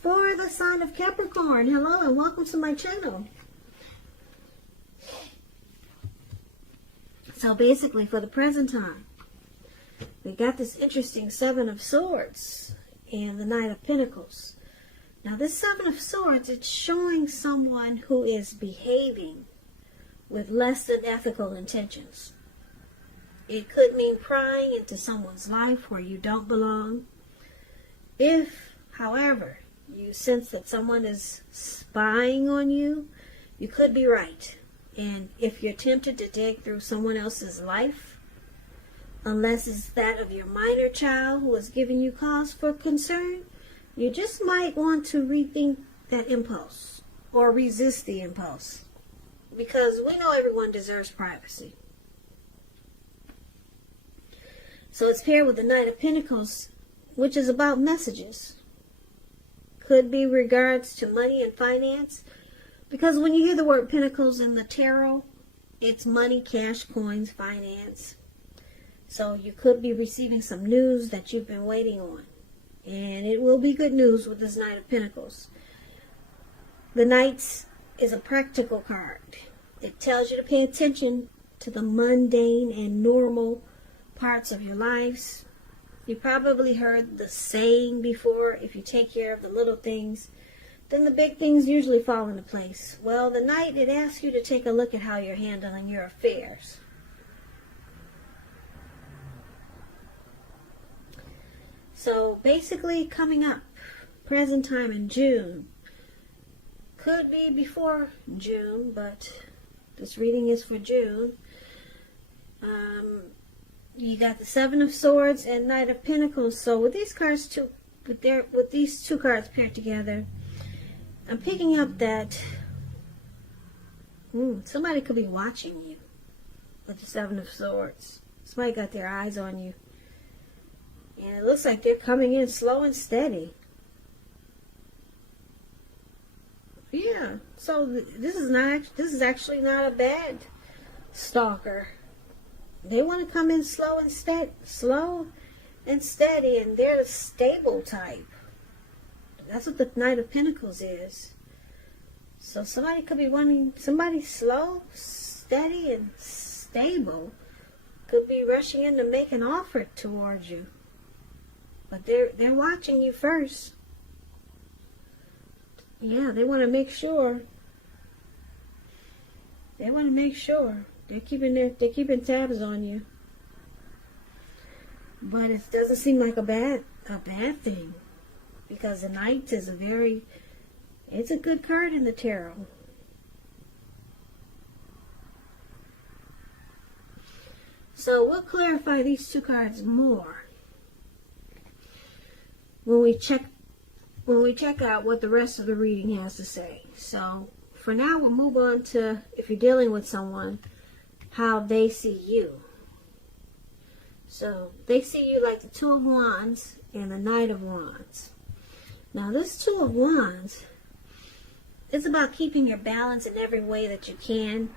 For the sign of Capricorn, hello and welcome to my channel. So basically, for the present time, we got this interesting Seven of Swords and the Knight of Pentacles. Now this Seven of Swords, it's showing someone who is behaving with less than ethical intentions. It could mean prying into someone's life where you don't belong. If, however, you sense that someone is spying on you, you could be right. And if you're tempted to dig through someone else's life, unless it's that of your minor child who is giving you cause for concern, you just might want to rethink that impulse or resist the impulse. Because we know everyone deserves privacy. So it's paired with the Knight of Pentacles, which is about messages. Could be regards to money and finance. Because when you hear the word Pentacles in the tarot, it's money, cash, coins, finance. So you could be receiving some news that you've been waiting on. And it will be good news with this Knight of Pentacles. The Knight is a practical card. It tells you to pay attention to the mundane and normal parts of your lives. You probably heard the saying before, if you take care of the little things, then the big things usually fall into place. Well, the Knight, it asks you to take a look at how you're handling your affairs. So basically, coming up, present time in June, could be before June, but this reading is for June. You got the Seven of Swords and Knight of Pentacles. So with these cards with these two cards paired together, I'm picking up that somebody could be watching you with the Seven of Swords. Somebody got their eyes on you. And it looks like they're coming in slow and steady. Yeah, so this is actually not a bad stalker. They want to come in slow and steady, and they're the stable type. That's what the Knight of Pentacles is. So somebody could be wanting somebody slow, steady, and stable. Could be rushing in to make an offer towards you. But they're watching you first. Yeah, they want to make sure. They want to make sure they're keeping tabs on you. But it doesn't seem like a bad thing, because the Knight is it's a good card in the tarot. So we'll clarify these two cards more when we check out what the rest of the reading has to say. So for now, we'll move on to, if you're dealing with someone, how they see you. So they see you like the Two of Wands and the Knight of Wands. Now this Two of Wands is about keeping your balance in every way that you can,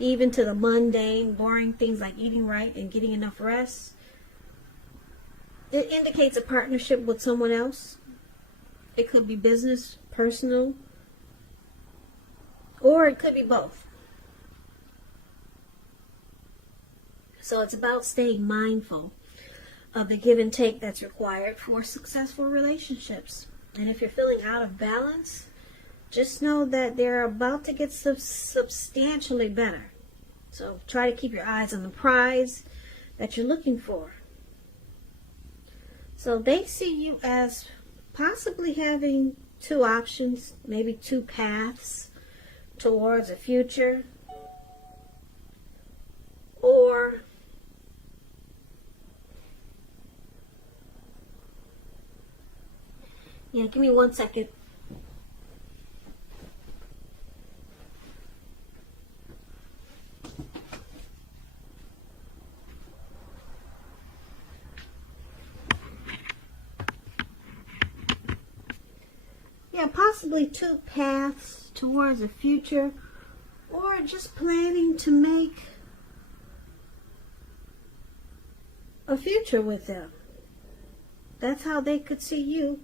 even to the mundane, boring things like eating right and getting enough rest. It indicates a partnership with someone else. It could be business, personal, or it could be both. So it's about staying mindful of the give and take that's required for successful relationships. And if you're feeling out of balance, just know that they're about to get substantially better. So try to keep your eyes on the prize that you're looking for. So they see you as possibly having two options, maybe two paths towards a future, or give me 1 second. Possibly two paths towards a future, or just planning to make a future with them. That's how they could see you.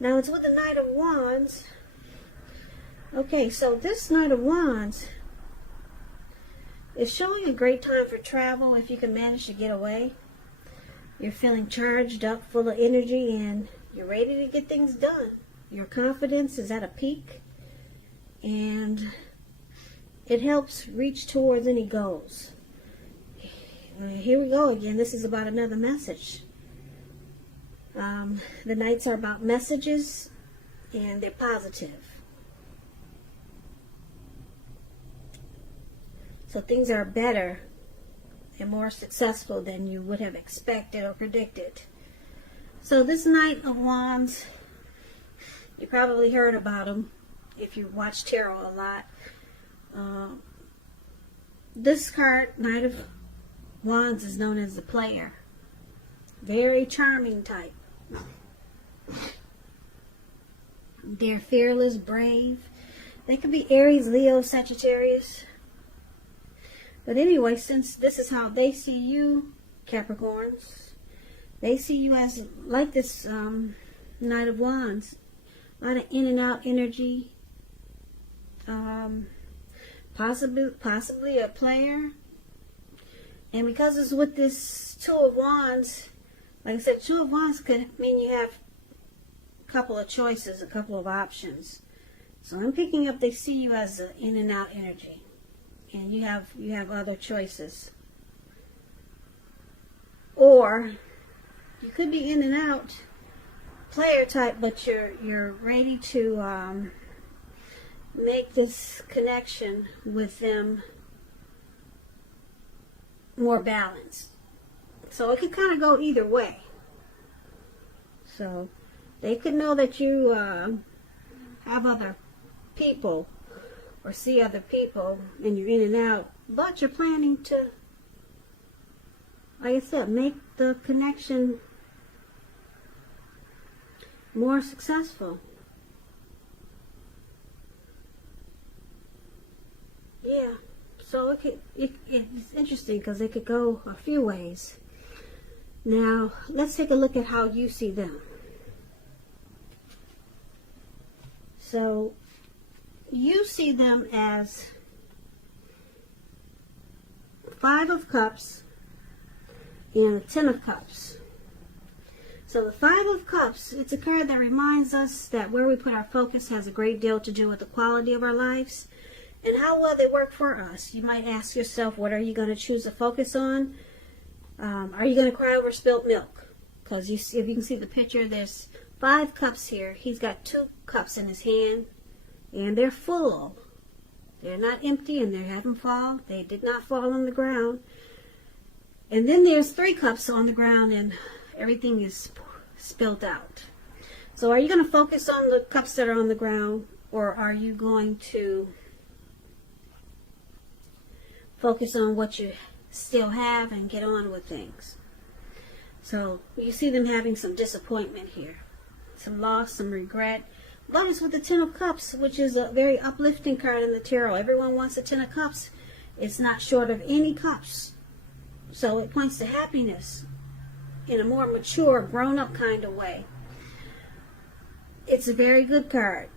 Now it's with the Knight of Wands. Okay, so this Knight of Wands is showing a great time for travel if you can manage to get away. You're feeling charged up, full of energy, and you're ready to get things done. Your confidence is at a peak, and it helps reach towards any goals. Here we go again. This is about another message. The Knights are about messages, and they're positive. So things are better and more successful than you would have expected or predicted. So this Knight of Wands, you probably heard about him if you watch tarot a lot. This card, Knight of Wands, is known as the player. Very charming type. They're fearless, brave. They could be Aries, Leo, Sagittarius. But anyway, since this is how they see you, Capricorns, they see you as like this Knight of Wands. A lot of in and out energy. Possibly a player. And because it's with this Two of Wands, like I said, Two of Wands could mean you have a couple of choices, a couple of options. So I'm picking up they see you as an in and out energy. And you have other choices. Or you could be in and out player type, but you're ready to make this connection with them more balanced. So it could kind of go either way. So they could know that you have other people or see other people and you're in and out, but you're planning to, like I said, make the connection more successful. Yeah, so it's interesting because it could go a few ways. Now, let's take a look at how you see them. So, you see them as Five of Cups and the Ten of Cups. So the Five of Cups, it's a card that reminds us that where we put our focus has a great deal to do with the quality of our lives and how well they work for us. You might ask yourself, what are you going to choose to focus on? Are you going to cry over spilt milk? Because if you can see the picture, there's 5 cups here. He's got 2 cups in his hand. And they're full. They're not empty and they haven't fallen. They did not fall on the ground. And then there's 3 cups on the ground and everything is spilled out. So are you going to focus on the cups that are on the ground, or are you going to focus on what you still have and get on with things? So you see them having some disappointment here. Some loss, some regret. But it's with the Ten of Cups, which is a very uplifting card in the tarot. Everyone wants a Ten of Cups. It's not short of any cups. So it points to happiness in a more mature, grown-up kind of way. It's a very good card.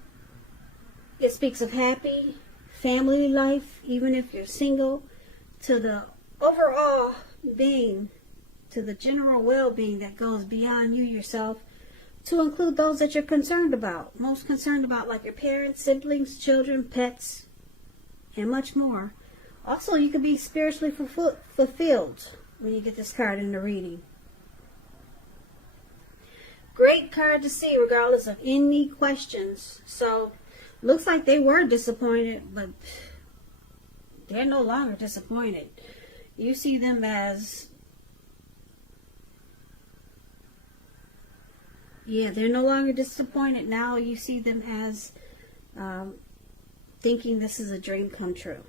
It speaks of happy family life, even if you're single, to the overall being, to the general well-being that goes beyond you yourself, to include those that you're concerned about. Most concerned about, like your parents, siblings, children, pets, and much more. Also, you could be spiritually fulfilled when you get this card in the reading. Great card to see regardless of any questions. So, looks like they were disappointed, but they're no longer disappointed. You see them as, yeah, they're no longer disappointed. Now you see them as thinking this is a dream come true.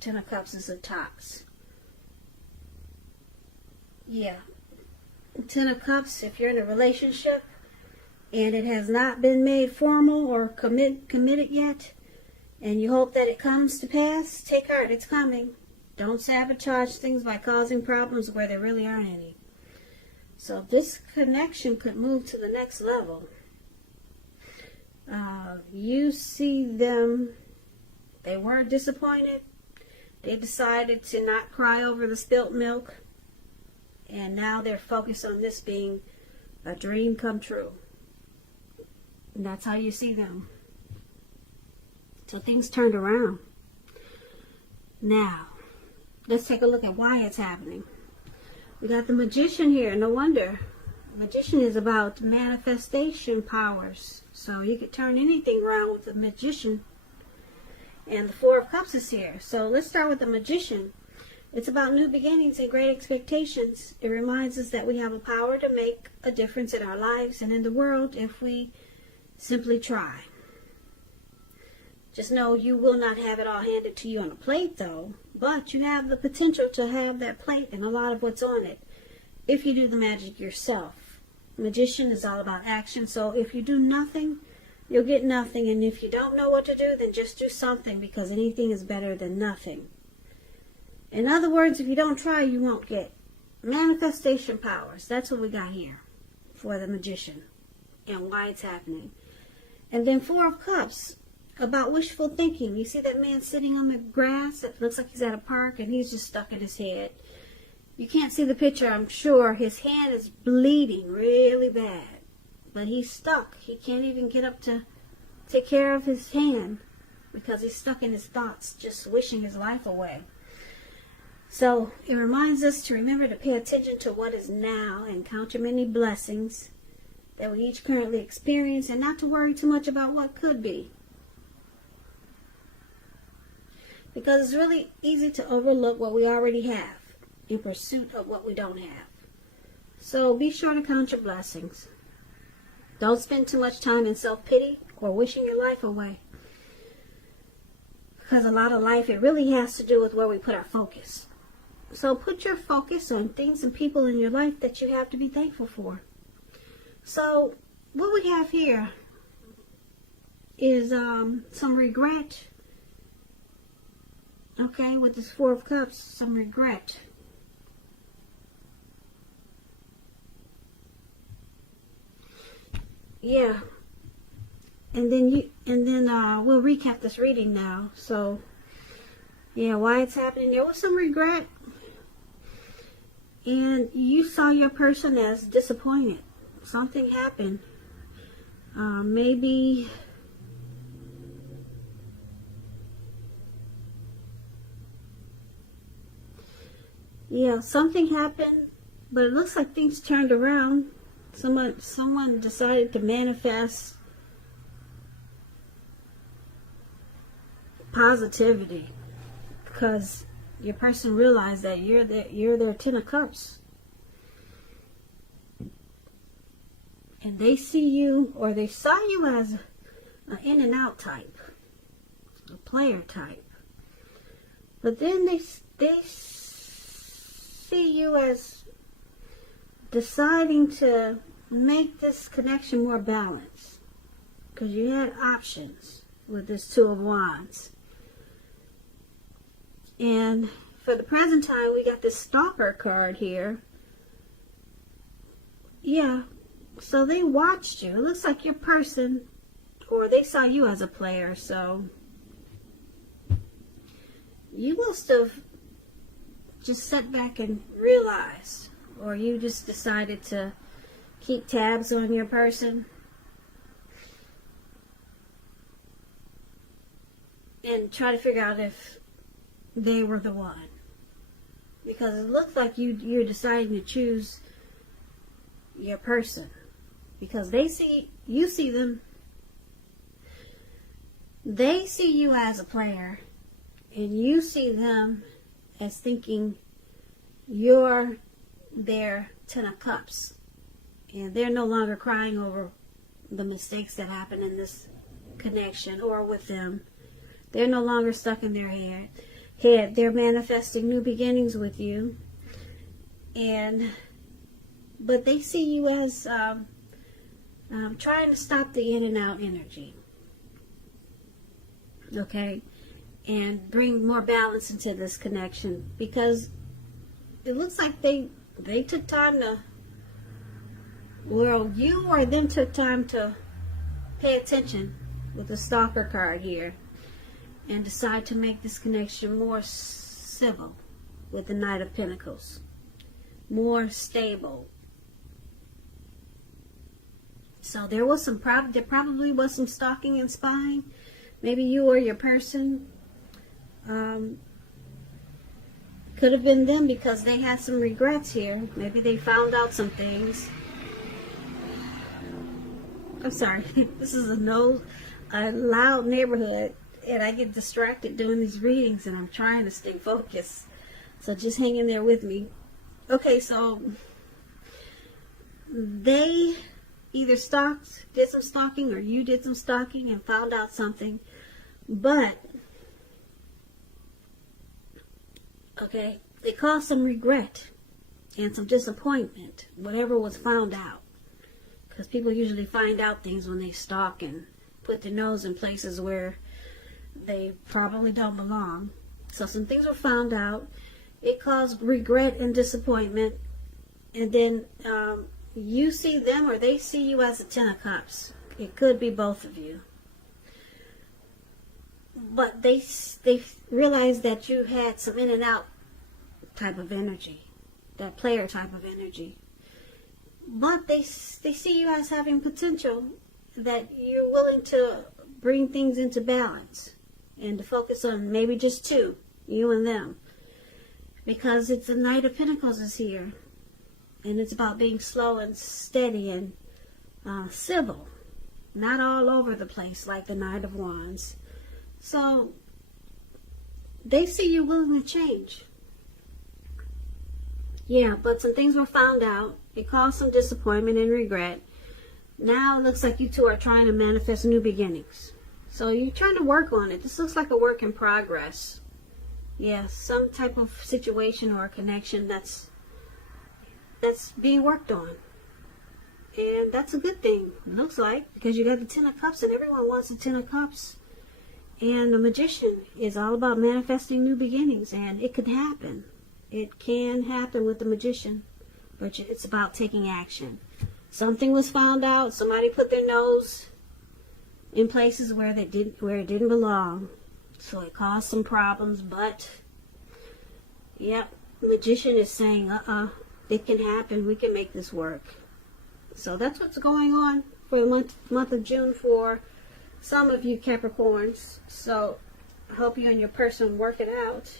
Ten of Cups is a tox. Yeah. Ten of Cups, if you're in a relationship and it has not been made formal or committed yet, and you hope that it comes to pass, take heart, it's coming. Don't sabotage things by causing problems where there really aren't any. So this connection could move to the next level. You see them, they were disappointed. They decided to not cry over the spilt milk. And now they're focused on this being a dream come true. And that's how you see them. So things turned around. Now, let's take a look at why it's happening. We got the Magician here. No wonder. The Magician is about manifestation powers. So you could turn anything around with the Magician. And the Four of Cups is here. So let's start with the Magician. It's about new beginnings and great expectations. It reminds us that we have a power to make a difference in our lives and in the world if we simply try. Just know you will not have it all handed to you on a plate, though. But you have the potential to have that plate and a lot of what's on it if you do the magic yourself. Magician is all about action. So if you do nothing, you'll get nothing. And if you don't know what to do, then just do something, because anything is better than nothing. In other words, if you don't try, you won't get. Manifestation powers. That's what we got here for the Magician and why it's happening. And then Four of Cups, about wishful thinking. You see that man sitting on the grass? It looks like he's at a park and he's just stuck in his head. You can't see the picture, I'm sure. His hand is bleeding really bad. But he's stuck. He can't even get up to take care of his hand because he's stuck in his thoughts, just wishing his life away. So it reminds us to remember to pay attention to what is now and count your many blessings that we each currently experience, and not to worry too much about what could be. Because it's really easy to overlook what we already have in pursuit of what we don't have. So be sure to count your blessings. Don't spend too much time in self-pity or wishing your life away. Because a lot of life, it really has to do with where we put our focus. So put your focus on things and people in your life that you have to be thankful for. So what we have here is some regret. Okay, with this Four of Cups, some regret. Yeah. And then we'll recap this reading now. So yeah, why it's happening. There was some regret. And you saw your person as disappointed. Something happened. Maybe yeah, something happened, but it looks like things turned around. Someone decided to manifest positivity because your person realized that you're their Ten of Cups. And they see you, or they saw you as an in and out type, a player type. But then they see you as deciding to make this connection more balanced. Because you had options with this Two of Wands. And for the present time, we got this Stalker card here. Yeah. So they watched you. It looks like your person, or they saw you as a player, so you must have just sat back and realized, or you just decided to keep tabs on your person and try to figure out if they were the one. Because it looks like you're deciding to choose your person. Because they see them. They see you as a player, and you see them as thinking you're their Ten of Cups. And they're no longer crying over the mistakes that happened in this connection or with them. They're no longer stuck in their head. They're manifesting new beginnings with you. But they see you as trying to stop the in and out energy. Okay? And bring more balance into this connection. Because it looks like they took time to, well, you or them took time to pay attention with the stalker card here and decide to make this connection more civil with the Knight of Pentacles, more stable. So there was some there probably was some stalking and spying. Maybe you or your person. Could have been them because they had some regrets here. Maybe they found out some things. I'm sorry. This is a loud neighborhood, and I get distracted doing these readings, and I'm trying to stay focused. So just hang in there with me. Okay, so they either did some stalking, or you did some stalking and found out something. But, okay, it caused some regret and some disappointment, whatever was found out. Because people usually find out things when they stalk and put their nose in places where they probably don't belong. So some things were found out. It caused regret and disappointment. And then you see them or they see you as a Ten of Cups. It could be both of you. But they realized that you had some in and out type of energy. That player type of energy. But they see you as having potential, that you're willing to bring things into balance and to focus on maybe just two, you and them. Because it's the Knight of Pentacles is here. And it's about being slow and steady and civil. Not all over the place like the Knight of Wands. So they see you willing to change. Yeah, but some things were found out. It caused some disappointment and regret. Now it looks like you two are trying to manifest new beginnings. So you're trying to work on it. This looks like a work in progress. Yeah, some type of situation or connection that's being worked on. And that's a good thing, it looks like, because you got the Ten of Cups and everyone wants the Ten of Cups. And the Magician is all about manifesting new beginnings, and it could happen. It can happen with the Magician, but it's about taking action. Something was found out. Somebody put their nose in places where it didn't belong, so it caused some problems. But yep, the Magician is saying, it can happen. We can make this work. So that's what's going on for the month of June for some of you Capricorns. So I hope you and your person work it out.